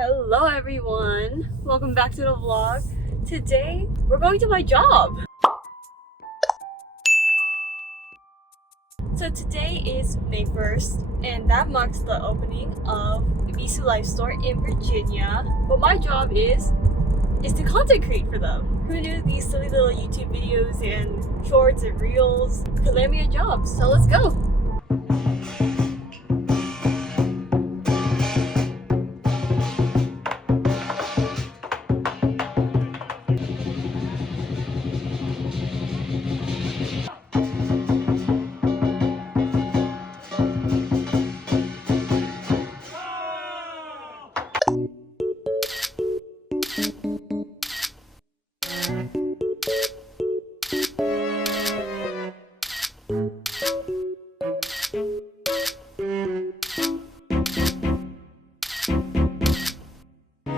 Hello everyone, welcome back to the vlog. Today we're going to my job. So today is May 1st and that marks the opening of Ebisu Life Store in Virginia. But my job is to content create for them. Who knew these silly little YouTube videos and shorts and reels could land me a job? So let's go.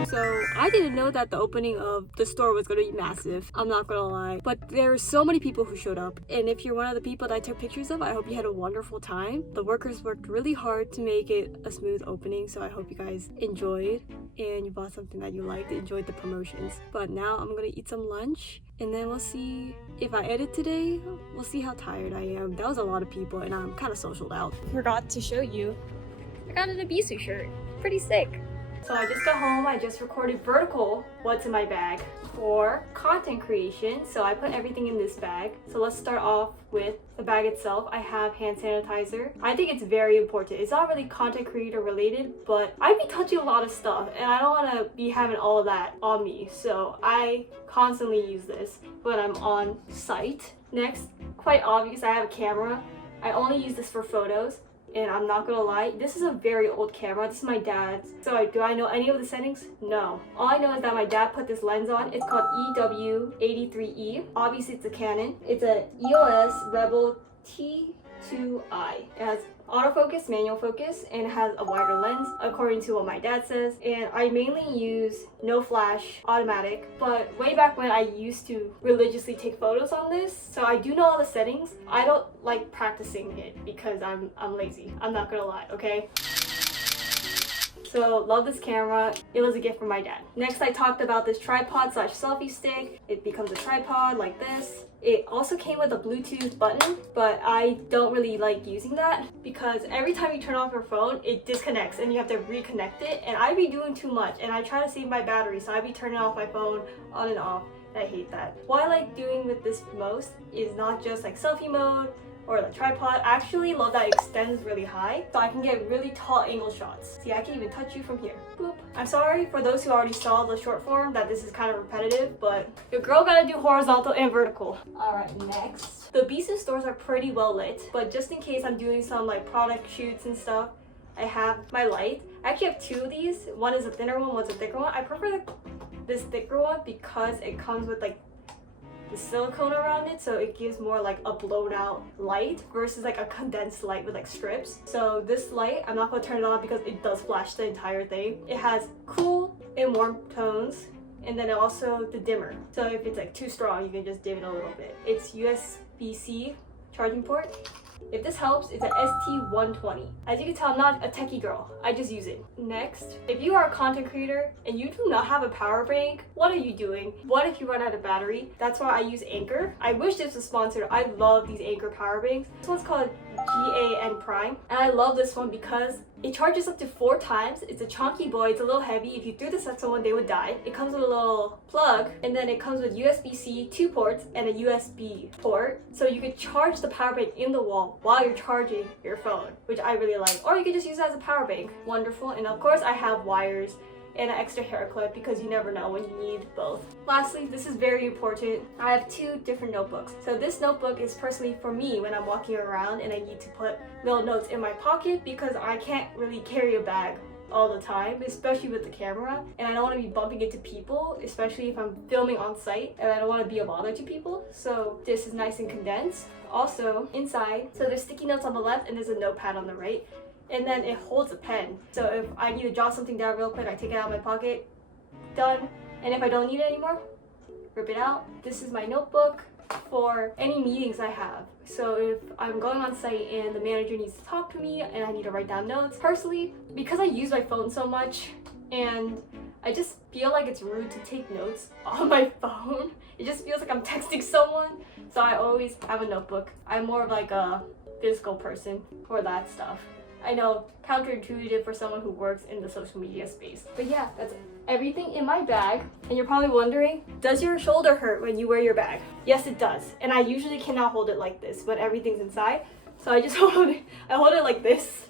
So I didn't know that the opening of the store was going to be massive, I'm not gonna lie, but there were so many people who showed up, and if you're one of the people that I took pictures of, I hope you had a wonderful time. The workers worked really hard to make it a smooth opening, so I hope you guys enjoyed and you bought something that you liked, enjoyed the promotions. But now I'm gonna eat some lunch and then we'll see if I edit today. We'll see how tired I am. That was a lot of people and I'm kind of socialed out. Forgot to show you, I got an Ebisu shirt. Pretty sick. So I just got home, I just recorded vertical what's in my bag for content creation. So I put everything in this bag. So let's start off with the bag itself. I have hand sanitizer. I think it's very important. It's not really content creator related, but I be touching a lot of stuff and I don't want to be having all of that on me. So I constantly use this when I'm on site. Next, quite obvious, I have a camera. I only use this for photos. And I'm not gonna lie, this is a very old camera. This is my dad's. So do I know any of the settings? No. All I know is that my dad put this lens on. It's called EW83E. Obviously it's a Canon. It's a EOS Rebel T2i. It has autofocus, manual focus, and it has a wider lens according to what my dad says. And I mainly use no flash, automatic, but way back when I used to religiously take photos on this, so I do know all the settings. I don't like practicing it because I'm lazy. I'm not gonna lie, okay? So love this camera. It was a gift from my dad. Next, I talked about this tripod slash selfie stick. It becomes a tripod like this. It also came with a Bluetooth button, but I don't really like using that because every time you turn off your phone, it disconnects and you have to reconnect it. And I be doing too much and I try to save my battery, so I be turning off my phone on and off. And I hate that. What I like doing with this most is not just like selfie mode or the tripod. I actually love that it extends really high so I can get really tall angle shots. See, I can even touch you from here. Boop. I'm sorry for those who already saw the short form that this is kind of repetitive, but your girl gotta do horizontal and vertical. Alright, next. The Ebisu stores are pretty well lit, but just in case I'm doing some like product shoots and stuff, I have my light. I actually have two of these. One is a thinner one, one's a thicker one. I prefer this thicker one because it comes with like the silicone around it, so it gives more like a blown out light versus like a condensed light with like strips. So this light, I'm not going to turn it on because it does flash the entire thing. It has cool and warm tones, and then also the dimmer. So if it's like too strong, you can just dim it a little bit. It's USB-C charging port. If this helps, it's a ST120. As you can tell, I'm not a techie girl. I just use it. Next, if you are a content creator and you do not have a power bank, what are you doing? What if you run out of battery? That's why I use Anchor. I wish this was sponsored. I love these Anchor power banks. This one's called GAN Prime, and I love this one because it charges up to 4 times. It's a chunky boy. It's a little heavy. If you threw this at someone, they would die. It comes with a little plug, and then it comes with USB-C 2 ports and a USB port, so you could charge the power bank in the wall while you're charging your phone, which I really like. Or you could just use it as a power bank. Wonderful. And of course I have wires and an extra hair clip because you never know when you need both. Lastly, this is very important. I have 2 different notebooks. So this notebook is personally for me when I'm walking around and I need to put little notes in my pocket because I can't really carry a bag all the time, especially with the camera, and I don't want to be bumping into people, especially if I'm filming on site and I don't want to be a bother to people. So this is nice and condensed. Also inside, so there's sticky notes on the left and there's a notepad on the right, and then it holds a pen. So if I need to jot something down real quick, I take it out of my pocket, done. And if I don't need it anymore, rip it out. This is my notebook for any meetings I have. So if I'm going on site and the manager needs to talk to me and I need to write down notes, personally, because I use my phone so much, and I just feel like it's rude to take notes on my phone. It just feels like I'm texting someone, so I always have a notebook. I'm more of like a physical person for that stuff. I know, counterintuitive for someone who works in the social media space. But yeah, that's everything in my bag. And you're probably wondering, does your shoulder hurt when you wear your bag? Yes, it does. And I usually cannot hold it like this when everything's inside. So I just hold it like this.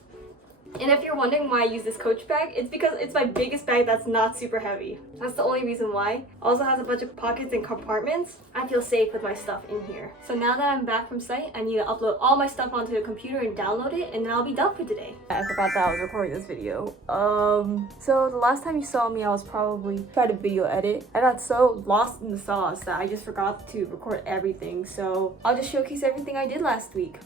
And if you're wondering why I use this Coach bag, it's because it's my biggest bag that's not super heavy. That's the only reason why. Also has a bunch of pockets and compartments. I feel safe with my stuff in here. So now that I'm back from site, I need to upload all my stuff onto the computer and download it, and then I'll be done for today. I forgot that I was recording this video. So the last time you saw me, I was probably trying to video edit. I got so lost in the sauce that I just forgot to record everything. So I'll just showcase everything I did last week.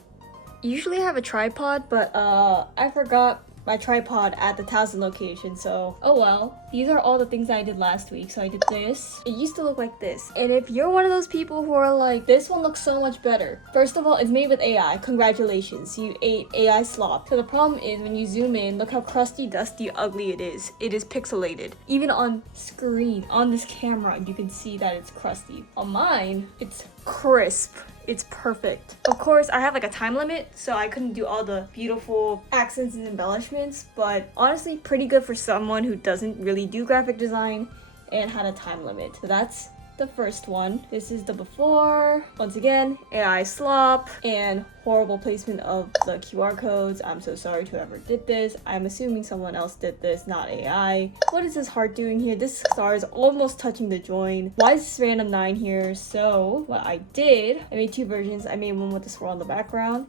Usually I have a tripod, but I forgot my tripod at the Towson location, so oh well. These are all the things I did last week. So I did this. It used to look like this. And if you're one of those people who are like, this one looks so much better. First of all, it's made with AI. Congratulations, you ate AI slop. So the problem is when you zoom in, look how crusty, dusty, ugly it is. It is pixelated. Even on screen, on this camera, you can see that it's crusty. On mine, it's crisp. It's perfect. Of course, I have like a time limit, so I couldn't do all the beautiful accents and embellishments, but honestly, pretty good for someone who doesn't really do graphic design and had a time limit. So that's the first one. This is the before. Once again, AI slop and horrible placement of the QR codes. I'm so sorry to whoever did this. I'm assuming someone else did this, not AI. What is this heart doing here? This star is almost touching the join. Why is this random 9 here? So what I did, I made 2 versions. I made one with the swirl in the background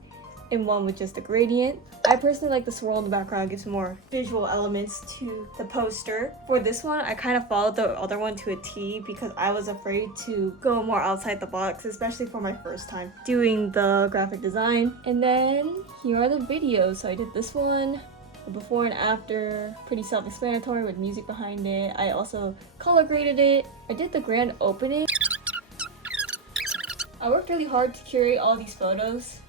and one with just the gradient. I personally like the swirl in the background. It gives more visual elements to the poster. For this one, I kind of followed the other one to a T because I was afraid to go more outside the box, especially for my first time doing the graphic design. And then here are the videos. So I did this one, the before and after, pretty self-explanatory with music behind it. I also color graded it. I did the grand opening. I worked really hard to curate all these photos,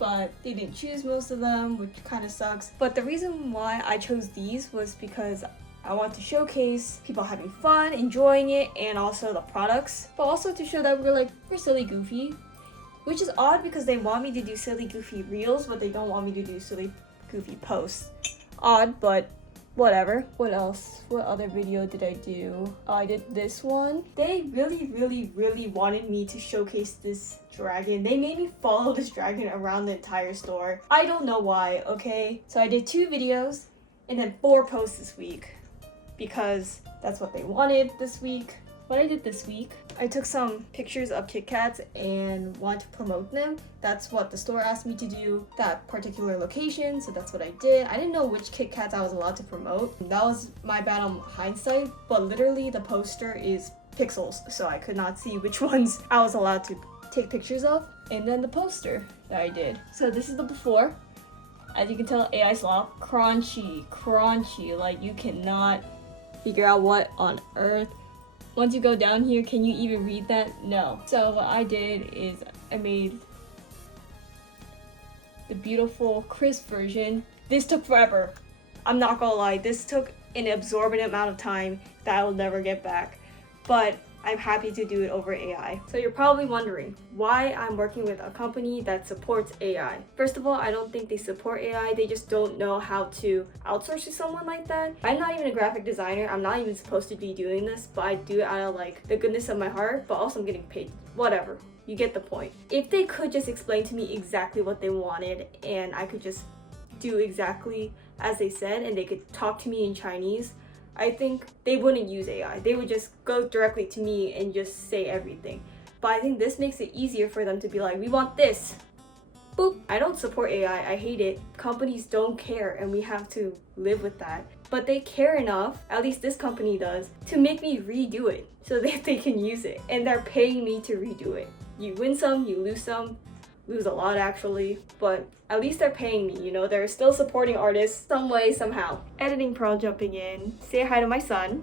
but they didn't choose most of them, which kind of sucks. But the reason why I chose these was because I want to showcase people having fun, enjoying it, and also the products, but also to show that we're silly goofy, which is odd because they want me to do silly goofy reels, but they don't want me to do silly goofy posts. Odd, but whatever. What else? What other video did I do? I did this one. They really wanted me to showcase this dragon. They made me follow this dragon around the entire store. I don't know why, okay? So I did 2 videos and then 4 posts this week because that's what they wanted this week. What I did this week, I took some pictures of Kit Kats and wanted to promote them. That's what the store asked me to do, that particular location, so that's what I did. I didn't know which Kit Kats I was allowed to promote. That was my bad on hindsight, but literally the poster is pixels, so I could not see which ones I was allowed to take pictures of. And then the poster that I did. So this is the before. As you can tell, AI slop, crunchy, like you cannot figure out what on earth. Once you go down here, can you even read that? No. So what I did is I made the beautiful crisp version. This took forever. I'm not gonna lie, this took an absorbent amount of time that I will never get back. But I'm happy to do it over AI. So you're probably wondering why I'm working with a company that supports AI. First of all, I don't think they support AI. They just don't know how to outsource to someone like that. I'm not even a graphic designer. I'm not even supposed to be doing this, but I do it out of like the goodness of my heart, but also I'm getting paid. Whatever. You get the point. If they could just explain to me exactly what they wanted and I could just do exactly as they said and they could talk to me in Chinese, I think they wouldn't use AI. They would just go directly to me and just say everything. But I think this makes it easier for them to be like, we want this. Boop. I don't support AI. I hate it. Companies don't care and we have to live with that. But they care enough, at least this company does, to make me redo it so that they can use it. And they're paying me to redo it. You win some, you lose some. Lose a lot actually, but at least they're paying me, you know, they're still supporting artists some way, somehow. Editing Pearl jumping in. Say hi to my son.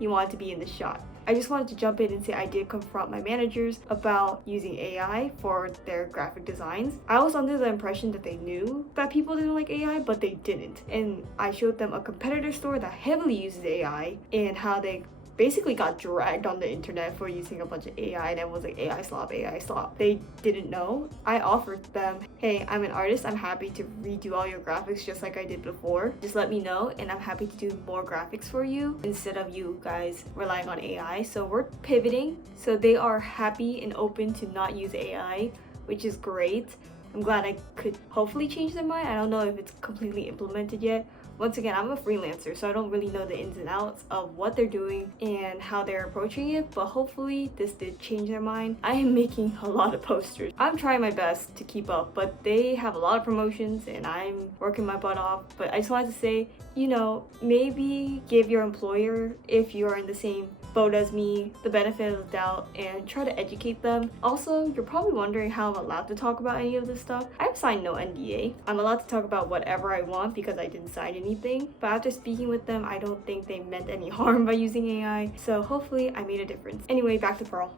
He wanted to be in the shot. I just wanted to jump in and say I did confront my managers about using AI for their graphic designs. I was under the impression that they knew that people didn't like AI, but they didn't. And I showed them a competitor store that heavily uses AI and how they basically got dragged on the internet for using a bunch of AI, and everyone's like, AI slop, AI slop. They didn't know. I offered them, hey, I'm an artist, I'm happy to redo all your graphics just like I did before. Just let me know and I'm happy to do more graphics for you instead of you guys relying on AI. So we're pivoting. So they are happy and open to not use AI, which is great. I'm glad I could hopefully change their mind. I don't know if it's completely implemented yet. Once again, I'm a freelancer, so I don't really know the ins and outs of what they're doing and how they're approaching it, but hopefully this did change their mind. I am making a lot of posters. I'm trying my best to keep up, but they have a lot of promotions and I'm working my butt off. But I just wanted to say, you know, maybe give your employer, if you're in the same boat as me, the benefit of the doubt and try to educate them. Also, you're probably wondering how I'm allowed to talk about any of this stuff. I've signed no NDA. I'm allowed to talk about whatever I want because I didn't sign anything. But after speaking with them, I don't think they meant any harm by using AI. So hopefully I made a difference. Anyway, back to Pearl.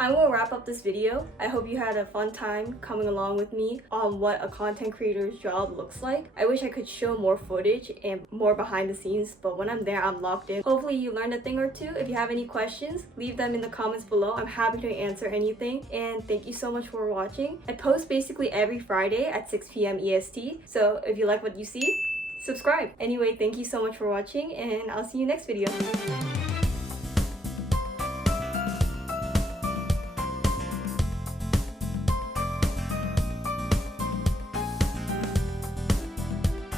I'm gonna wrap up this video. I hope you had a fun time coming along with me on what a content creator's job looks like. I wish I could show more footage and more behind the scenes, but when I'm there, I'm locked in. Hopefully you learned a thing or two. If you have any questions, leave them in the comments below. I'm happy to answer anything, and thank you so much for watching. I post basically every Friday at 6 p.m. EST, so if you like what you see, subscribe. Anyway, thank you so much for watching, and I'll see you next video.